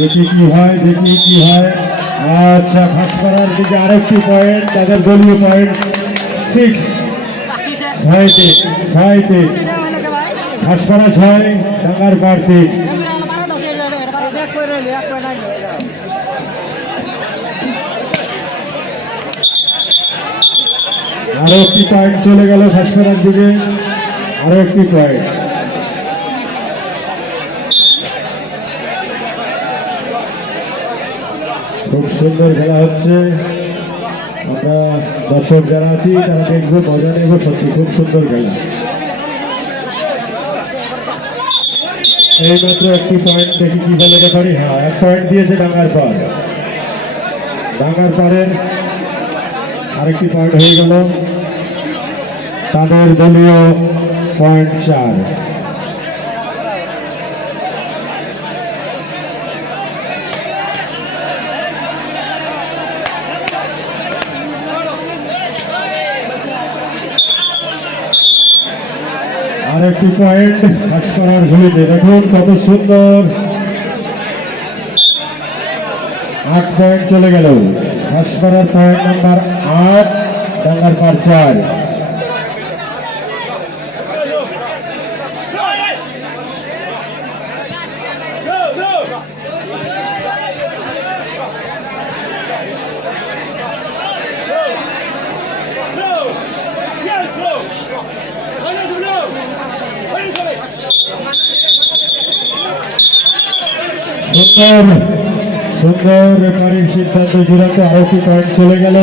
দেখি কি হয়, দেখি কি হয়। আচ্ছা, ঘাসপাড়ার দিকে আরেকটি পয়েন্ট, তাদের দলীয় পয়েন্ট 6, 6-3। ঘাসপাড়া 6, ডাঙ্গারপাড় 3। আরো একটি পয়েন্ট চলে গেল ঘাসপাড়ার দিকে, আরো একটি পয়েন্ট। খুব সুন্দর খেলা হচ্ছে, আমরা দর্শক যারা আছি তারা দেখবো, মজা নেবো। সত্যি খুব সুন্দর খেলা। এইমাত্র একটি পয়েন্ট, দেখি কি বলে রেফারি। হ্যাঁ, 1 পয়েন্ট দিয়েছে ডাঙ্গারপাড়। ডাঙ্গারপাড়ের আরেকটি পয়েন্ট হয়ে গেল, তাদের দলীয় পয়েন্ট 4। আরেকটি পয়েন্ট ঘাসপাড়ার ঝুলিতে। দেখুন কত সুন্দর, 8 পয়েন্ট চলে গেল। ঘাসপাড়ার পয়েন্ট নাম্বার 8, ডাঙ্গারপাড় 4। সুন্দর সুন্দর রেফারির সিদ্ধান্ত চূড়ান্ত। আরেকটি পয়েন্ট চলে গেল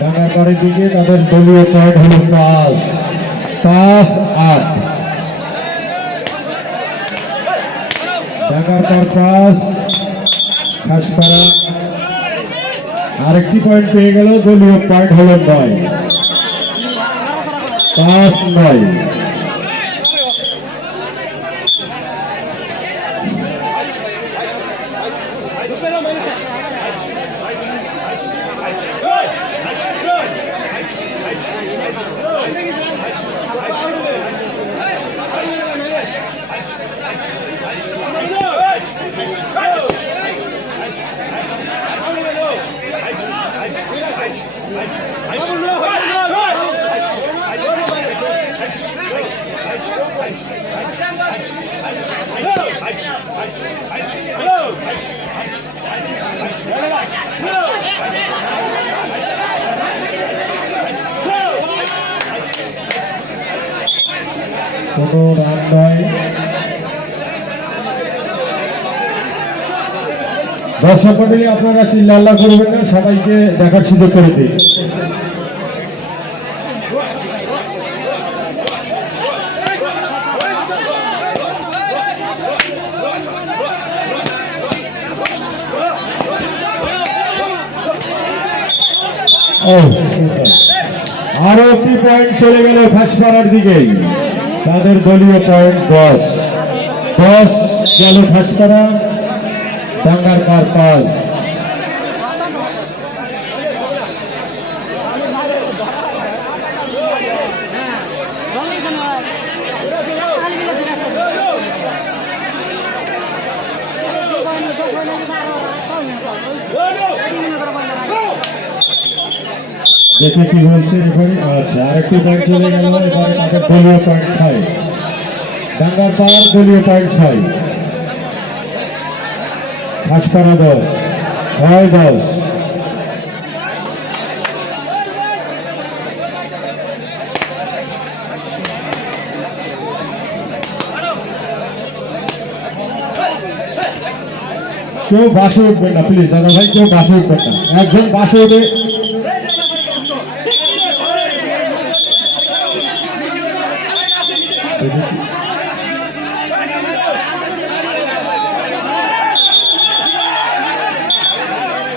ডাঙ্গারপাড়ের দিকে, তাদের দলীয় পয়েন্ট হল 5-8। ডাঙ্গারপাড় 5, ঘাসপাড়া আরেকটি পয়েন্ট পেয়ে গেল, দলীয় পয়েন্ট হল 5-9। কোনো রান নয়। দর্শক মন্ডলী, আপনারা চিল্লাল্লা করবেন না, সবাইকে দেখার সুযোগ করে দিন। আরো একটি পয়েন্ট চলে গেল ঘাসপাড়ার দিকে, তাদের দলীয় পয়েন্ট 10 গেল ঘাসপাড়া, ডাঙ্গারপাড় 5। দেখে কি বলছে রেফারি। আচ্ছা, আরেকটি পয়েন্ট চলে গেল, দলীয় পয়েন্ট 6, ডাঙ্গারপাড় দলীয় পয়েন্ট 6, ঘাসপাড়া 10, 10। কেউ বাসে উঠবেন না প্লিজ দাদা ভাই, কেউ বাসে উঠবেন না। একজন বাসে উঠে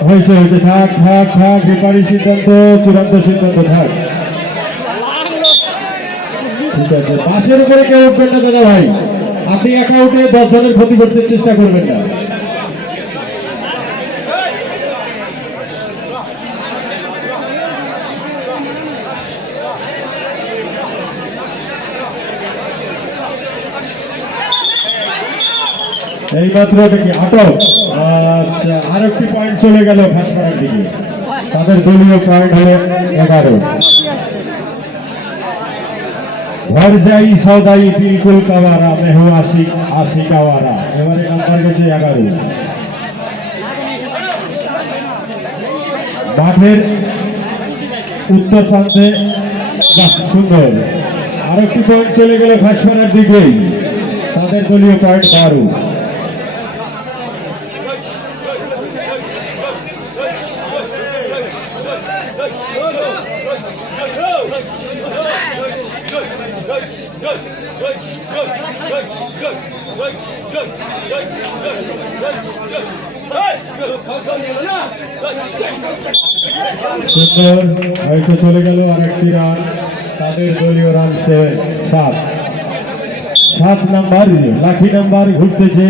হয়েছে, থাক থাক থাক, রেফারি সিদ্ধান্ত চূড়ান্ত সিদ্ধান্ত, থাক। ঠিক আছে, বাসের উপরে কেউ উঠবেন না দাদা ভাই, আপনি একা উঠে 10 জনের ক্ষতি করতে চেষ্টা করবেন না। এইমাত্র এটা কি আটক। আচ্ছা, আরেকটি পয়েন্ট চলে গেল ঘাসপাড়ার দিকে। তাদের দলীয় পয়েন্ট হলো 11। ঘর যাই সদাই বিলকুল কাওয়ারা মেহু আশিক আশিক আওয়ারা। এবারে নাম্বার গেছে 11। মাঠের উত্তর প্রান্তে সুন্দর আরেকটি পয়েন্ট চলে গেল ঘাসপাড়ার দিকেই। তাদের দলীয় পয়েন্ট 12। সুন্দর হয়তো চলে গেল আরেকটি রান। তাদের দলীয় রান 7 নাম্বার লাখি নাম্বার ঘুরতেছে,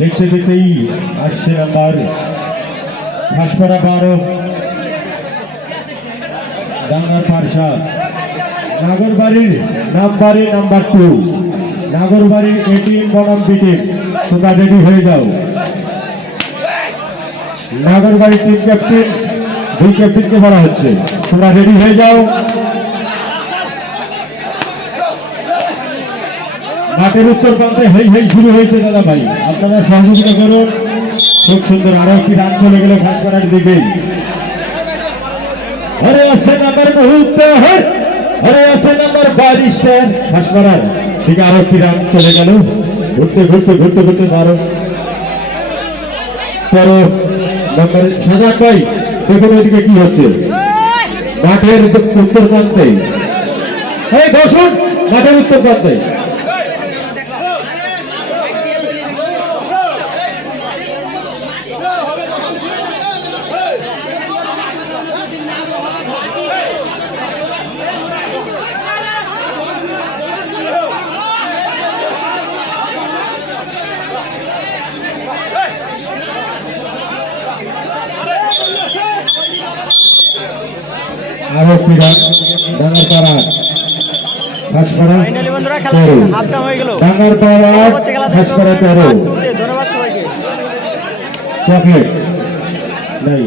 দেখতে দেখতেই আসছে নাম্বার ঘাসপাড়া 12, ডাঙ্গার পার 7। নাগরবাড়ির নাম্বার 2, নাগরবাড়ির এটিএম বনাম বিটিম। তোমরা রেডি হয়ে যাও। নাগরবাড়ির টিম ক্যাপ্টেন, 2 ক্যাপ্টেনকে বলা হচ্ছে, তোমরা রেডি হয়ে যাও। মাঠের উত্তর প্রান্তে হেই হেই শুরু হয়েছে দাদা ভাই, আপনারা সহযোগিতা করুন। খুব সুন্দর আরো একটি রান চলে গেল ঘাসপাড়ার দিকে। হরে আছে নাম্বার মুহূর্তে, হরে আছে নাম্বার 22 ঘাসপাড়ার দিকে। আরো একটি রান চলে গেল। ঘুরতে 12 পরে নাম্বার সাজাক ভাই, দেখুন ওইদিকে কি হচ্ছে মাঠের উত্তর প্রান্তে। এই বসুন মাঠের উত্তর প্রান্তে। আরো পিড়া ডাঙ্গারপাড়া ঘাসপাড়া 13, ডাঙ্গারপাড়া ঘাসপাড়া 13। ধন্যবাদ সবাইকে। চকলেট নাই।